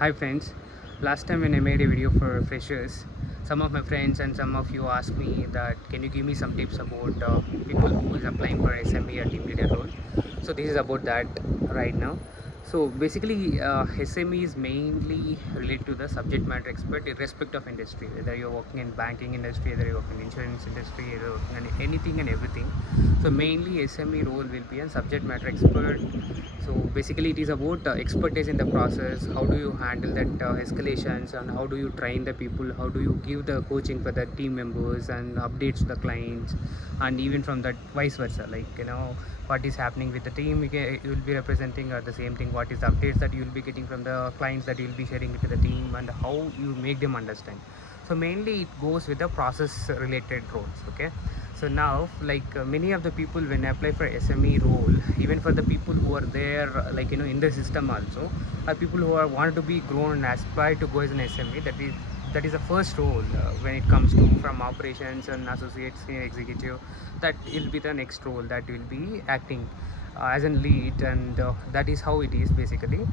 Hi friends, last time when I made a video for freshers, some of my friends and some of you asked me that can you give me some tips about people who is applying for SME or team leader role. So this is about that right now. So basically SME is mainly related to the subject matter expert irrespective of industry, whether you're working in banking industry, whether you're working in insurance industry, whether you're working on anything and everything. So mainly SME role will be a subject matter expert. So basically it is about expertise in the process. How do you handle that escalations, and how do you train the people, how do you give the coaching for the team members and updates to the clients, and even from that vice versa, like what is happening with the team you will be representing, or the same thing, what is the updates that you will be getting from the clients that you will be sharing it to the team, and how you make them understand. So mainly it goes with the process related roles. Okay, so now like many of the people when apply for SME role, even for the people who are there in the system also, are people who are wanted to be grown and aspire to go as an SME. That is the first role when it comes to from operations and associate senior executive. That will be the next role that will be acting as a lead, and that is how it is basically.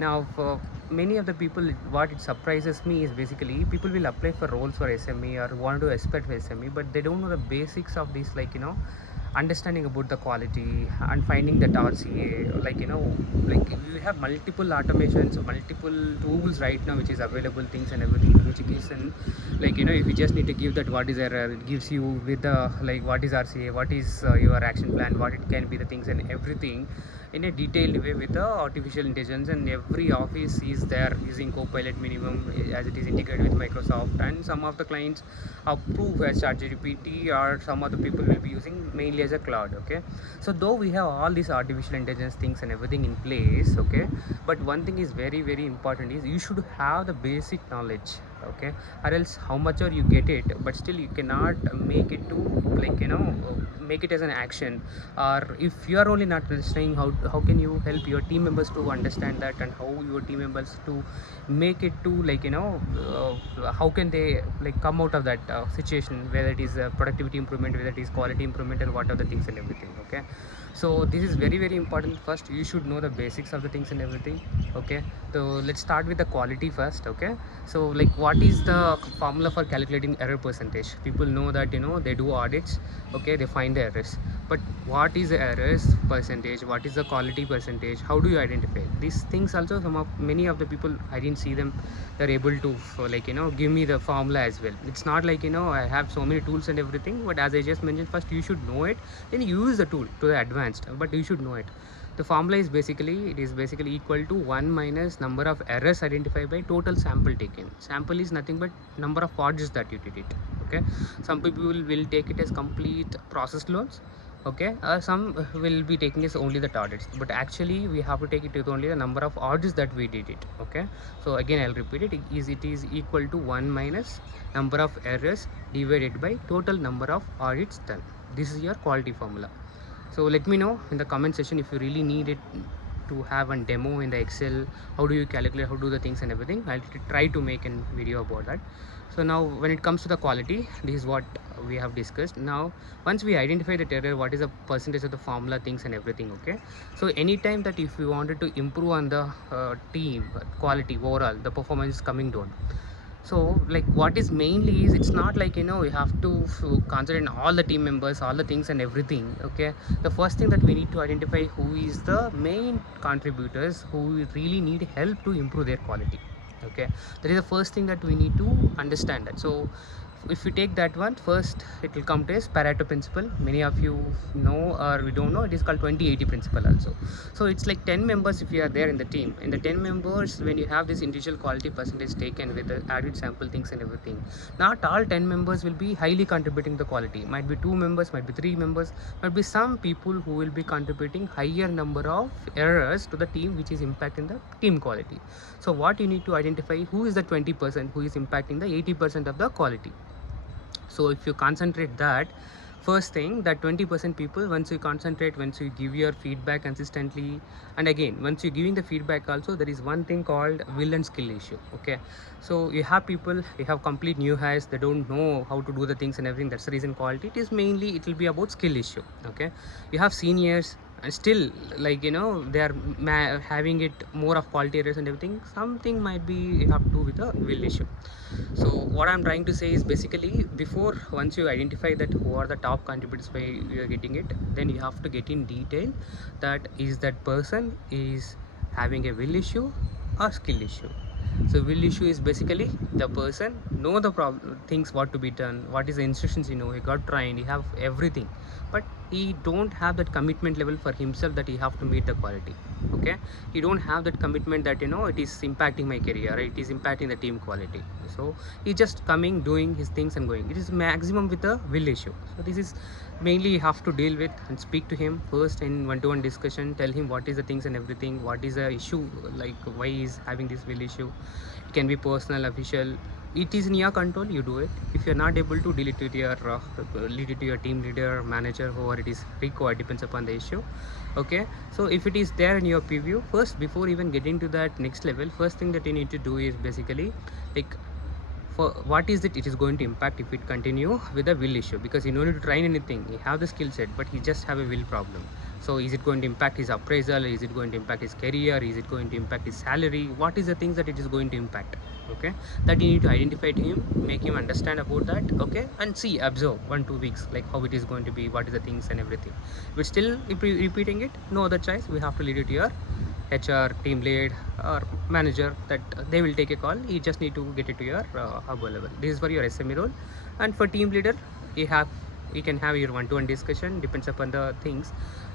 Now for many of the people, what it surprises me is basically people will apply for roles for SME or want to aspire for SME, but they don't know the basics of this, understanding about the quality and finding that RCA, like we have multiple automations, multiple tools right now which is available, things and everything, which gives in, if you just need to give that what is error, it gives you with the like what is RCA, what is your action plan, what it can be, the things and everything in a detailed way with the artificial intelligence. And every office is there using Copilot minimum, as it is integrated with Microsoft, and some of the clients approve as ChatGPT, or some of the people will be using mainly as a cloud. Okay, so though we have all these artificial intelligence things and everything in place, okay, but one thing is very very important is you should have the basic knowledge. Okay, or else how much or you get it, but still you cannot make it to make it as an action. Or if you are only not understanding, how can you help your team members to understand that, and how your team members to make it to how can they come out of that situation, whether it is productivity improvement, whether it is quality improvement, and what are the things and everything. Okay, so this is very very important. First you should know the basics of the things and everything. Okay, so let's start with the quality first. Okay, so what is the formula for calculating error percentage? People know that they do audits. Okay, they find the errors, but what is the errors percentage, what is the quality percentage, how do you identify these things? Also some of many of the people, I didn't see them, they're able to give me the formula as well. It's not I have so many tools and everything, but as I just mentioned, first you should know it, then use the tool to the advanced, but you should know it. The formula is basically, it is basically equal to 1 minus number of errors identified by total sample taken. Sample is nothing but number of projects that you did it. Okay, some people will take it as complete process loads. Okay, some will be taking as only the targets, but actually we have to take it with only the number of audits that we did it. Okay, so again I'll repeat it, it is equal to 1 minus number of errors divided by total number of audits done. This is your quality formula. So let me know in the comment section if you really need it to have a demo in the Excel. How do you calculate, how do the things and everything? I'll try to make a video about that. So now when it comes to the quality, this is what we have discussed. Now once we identify the error, what is the percentage of the formula, things and everything. Okay, so anytime that if you wanted to improve on the team quality overall, the performance is coming down. So what is mainly is, it's not you have to concentrate on all the team members, all the things and everything. Okay, the first thing that we need to identify who is the main contributors who really need help to improve their quality. Okay, that is the first thing that we need to understand that. So if we take that one first, it will come to as Pareto principle. Many of you know, or we don't know, it is called 20/80 principle also. So it's like 10 members if you are there in the team. In the 10 members, when you have this individual quality percentage taken with the added sample things and everything, not all 10 members will be highly contributing the quality. Might be 2 members, might be 3 members, might be some people who will be contributing higher number of errors to the team, which is impacting the team quality. So what you need to identify, who is the 20% who is impacting the 80% of the quality. So if you concentrate that, first thing, that 20% people, once you concentrate, once you give your feedback consistently, and again once you're giving the feedback also, there is one thing called will and skill issue. Okay, so you have people, you have complete new hires, they don't know how to do the things and everything. That's the reason quality, it is mainly, it will be about skill issue. Okay, you have seniors, and still, like, they are having it more of quality errors and everything, something might be you have to do with the will issue. So what I'm trying to say is basically, before, once you identify that who are the top contributors why you are getting it, then you have to get in detail that is that person is having a will issue or skill issue. So will issue is basically the person know the problem, things what to be done, what is the instructions, he got trained, he have everything, but he don't have that commitment level for himself that he have to meet the quality. Okay, he don't have that commitment that it is impacting my career, it is impacting the team quality. So he just coming, doing his things and going. It is maximum with the will issue. So this is mainly you have to deal with and speak to him first in one-to-one discussion, tell him what is the things and everything, what is the issue, like why he's having this will issue. It can be personal, official, it is in your control, you do it. If you're not able to, deal it with your lead it to your team leader, manager, whoever it is required, depends upon the issue. Okay, so if it is there in your preview, first, before even getting to that next level, first thing that you need to do is basically, like, for what is it is going to impact if it continue with a will issue, because you don't need to train anything, he have the skill set, but he just have a will problem. So is it going to impact his appraisal, is it going to impact his career, is it going to impact his salary, what is the things that it is going to impact? Okay, that you need to identify to him, make him understand about that. Okay, and see, observe 1-2 weeks, like how it is going to be, what is the things and everything. But still, if we repeating it, no other choice, we have to lead it to your HR, team lead, or manager, that they will take a call. You just need to get it to your hub level. This is for your SME role. And for team leader, you can have your one-to-one discussion, depends upon the things.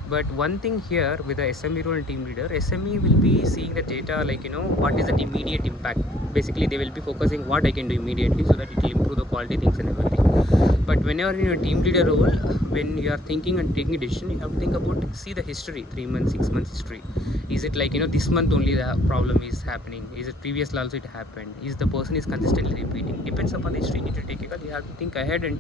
But one thing here with the SME role and team leader, SME will be seeing the data, like, what is that immediate impact. Basically, they will be focusing what I can do immediately so that it will improve the quality things and everything. But whenever in your team leader role, when you are thinking and taking a decision, you have to think about, see the history, 3 months, 6 months history. Is it like, this month only the problem is happening, is it previously also it happened, is the person is consistently repeating, depends upon the history. You need to take a call, you have to think ahead and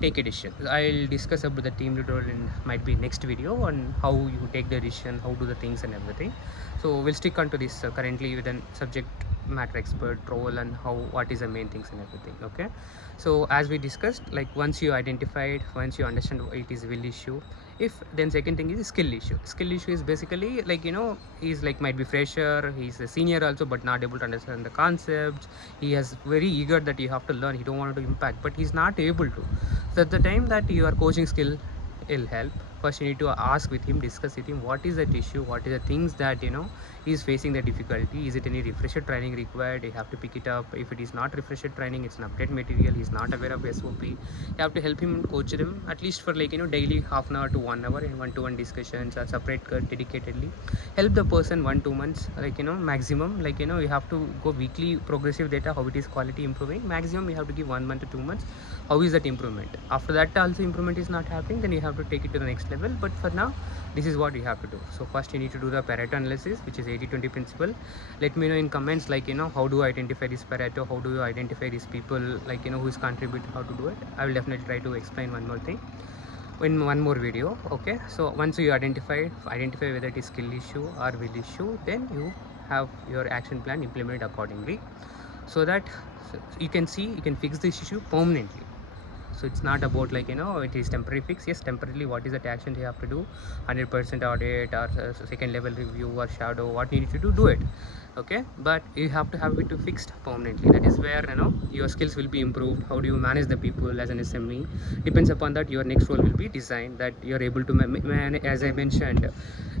take a decision. I'll discuss about the team leader in might be next video on how you take the decision, how do the things and everything. So we'll stick on to this currently with a subject matter expert role and how, what is the main things and everything. Okay, so as we discussed, like, once you identified, once you understand it is will issue, if then second thing is skill issue. Skill issue is basically, like, he's like might be fresher, he's a senior also, but not able to understand the concepts. He has very eager that you have to learn, he don't want to impact, but he's not able to. So at the time that your coaching skill will help. First you need to ask with him, discuss with him, what is that issue, what is the things that he's facing the difficulty. Is it any refresher training required? You have to pick it up. If it is not refresher training, it's an update material, he's not aware of SOP, you have to help him and coach him at least for, like, daily half an hour to 1 hour in one-to-one discussions, or separate dedicatedly help the person 1-2 months, like, maximum, like, you have to go weekly progressive data, how it is quality improving. Maximum you have to give 1 month to 2 months, how is that improvement. After that also improvement is not happening, then you have to take it to the next level. But for now, this is what you have to do. So first you need to do the Pareto analysis, which is 80-20 principle. Let me know in comments, like, how do you identify this Pareto, how do you identify these people, like, who is contributing, how to do it. I will definitely try to explain one more thing in one more video. Okay, so once you identify whether it is skill issue or will issue, then you have your action plan implemented accordingly, so that you can see, you can fix this issue permanently. So it's not about, like, it is temporary fix. Yes, temporarily, what is the action you have to do, 100% audit or second level review or shadow, what you need to do it. Okay, but you have to have it to fixed permanently. That is where your skills will be improved. How do you manage the people as an SME, depends upon that. Your next role will be designed that you're able to manage. As I mentioned,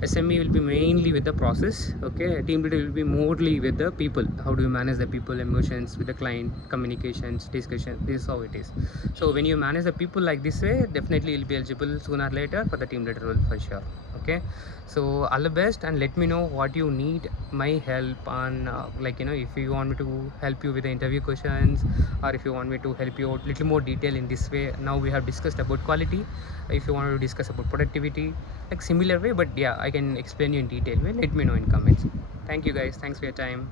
SME will be mainly with the process. Okay, team leader will be mostly with the people. How do you manage the people emotions with the client, communications, discussion. This is how it is. So when you manage the people like this way, definitely you'll be eligible sooner or later for the team leader role for sure. Okay, so all the best, and let me know what you need my help on, like, if you want me to help you with the interview questions, or if you want me to help you out little more detail in this way. Now we have discussed about quality. If you want to discuss about productivity, like similar way, but yeah, I can explain you in detail way, let me know in comments. Thank you guys, thanks for your time.